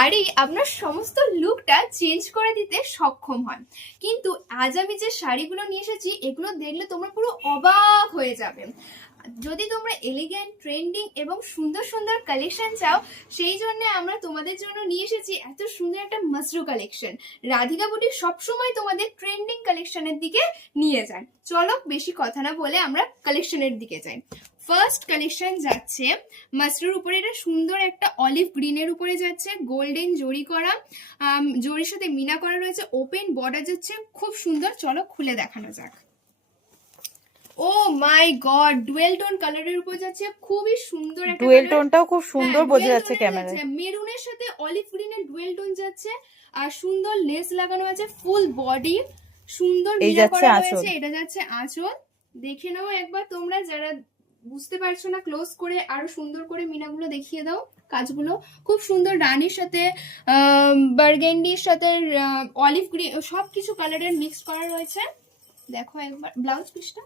শাড়ি আপনার সমস্ত লুকটা চেঞ্জ করে দিতে সক্ষম হয়। কিন্তু আজ আমি যে শাড়িগুলো নিয়ে এসেছি এগুলো দেখলে তোমরা পুরো অবাক হয়ে যাবে। যদি তোমরা এলিগেন্ট, ট্রেন্ডিং এবং সুন্দর সুন্দর কালেকশন চাও, সেই জন্য আমরা তোমাদের জন্য নিয়ে এসেছি এত সুন্দর একটা মাসরু কালেকশন। রাধিকা বুটিক সবসময় তোমাদের ট্রেন্ডিং কালেকশনের দিকে নিয়ে যায়। চলো বেশি কথা না বলে আমরা কালেকশনের দিকে যাই। ফার্স্ট কালেকশন যাচ্ছে মাসরুর উপরে, এটা সুন্দর একটা অলিভ গ্রিনের উপরে যাচ্ছে, গোল্ডেন জরি করা, জরির সাথে মিনা করা রয়েছে, ওপেন বর্ডার যাচ্ছে, খুব সুন্দর। চলো খুলে দেখানো যাক। ও মাই গড, ডুয়েল টোন কালারের উপর যাচ্ছে, খুবই সুন্দর একটা ডুয়েল টোনটাও খুব সুন্দর বোঝা যাচ্ছে ক্যামেরায়। মেরুনের সাথে অলিভ গ্রিনের ডুয়েল টোন যাচ্ছে, আর সুন্দর লেস লাগানো আছে, ফুল বডি সুন্দর মিনা করা রয়েছে। এটা যাচ্ছে আঁচল। দেখে নাও একবার তোমরা, যারা বুঝতে পারছো না ক্লোজ করে আরো সুন্দর করে মিনাগুলো দেখিয়ে দাও। কাজগুলো খুব সুন্দর, রানীর সাথে বার্গেন্ডির সাথে অলিভ গ্রিন সবকিছু কালারের মিক্স করা রয়েছে। দেখো একবার ব্লাউজ পিসটা,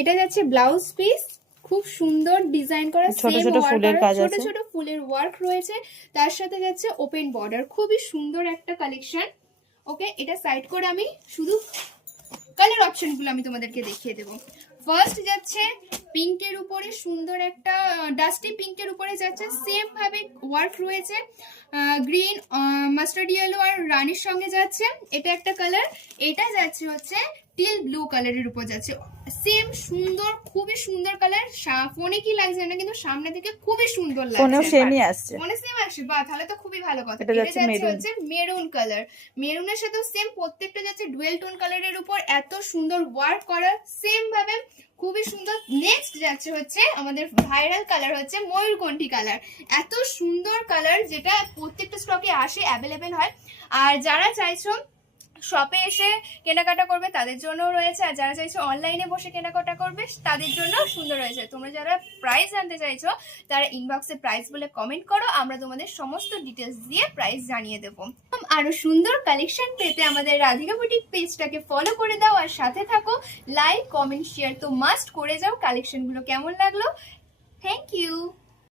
এটা যাচ্ছে ব্লাউজ পিস, খুব সুন্দর ডিজাইন করা, ছোট ছোট ফুলের কাজ আছে, ছোট ছোট ফুলের ওয়ার্ক রয়েছে, তার সাথে যাচ্ছে ওপেন বর্ডার। খুবই সুন্দর একটা কালেকশন। ওকে, এটা সাইড করে আমি শুধু কালার অপশনগুলো আমি তোমাদেরকে দেখিয়ে দেবো। ফার্স্ট যাচ্ছে পিঙ্কের উপরে, সুন্দর একটা ডাস্টি পিঙ্কের উপরে যাচ্ছে, সেম ভাবে ওয়ার্ক রয়েছে, গ্রিন, মাস্টার্ড ইয়েলো আর রানীর সঙ্গে যাচ্ছে। এটা একটা কালার। এটা যাচ্ছে হচ্ছে টিল ব্লু কালারের উপর যাচ্ছে, সেম সুন্দর, খুবই সুন্দর কালার। ফোনে কি লাগছে না, কিন্তু সামনে থেকে খুবই সুন্দর লাগছে। ফোনেও সেমই আসছে, ফোনে সেম আসছে, বাহ, তাহলে তো খুবই ভালো কথা। এটা যাচ্ছে হচ্ছে মেরুন কালার, মেরুনের সাথে সেম প্রত্যেকটা যাচ্ছে ডুয়েল টোন কালারের উপর, এত সুন্দর ওয়ার্ক করা, সেম ভাবে খুবই সুন্দর। নেক্সট যাচ্ছে হচ্ছে আমাদের ভাইরাল কালার হচ্ছে ময়ূরকণ্ঠী কালার, এত সুন্দর কালার, যেটা প্রত্যেকটা স্টকে আসে, অ্যাভেলেবেল হয়। আর যারা চাইছো শপে এসে কেনাকাটা করবে তাদের জন্য রয়েছে, আর যারা চাইছো অনলাইনে বসে কেনাকাটা করবে তাদের জন্য সুন্দর রয়েছে। তোমরা যারা প্রাইস জানতে চাইছো তারা ইনবক্সে প্রাইস বলে কমেন্ট করো, আমরা তোমাদের সমস্ত ডিটেলস দিয়ে প্রাইস জানিয়ে দেবো। আরো সুন্দর কালেকশন পেতে আমাদের রাধিকা বুটিক পেজটাকে ফলো করে দাও, আর সাথে থাকো। লাইক, কমেন্ট, শেয়ার তো মাস্ট করে যাও। কালেকশনগুলো কেমন লাগলো? Thank you.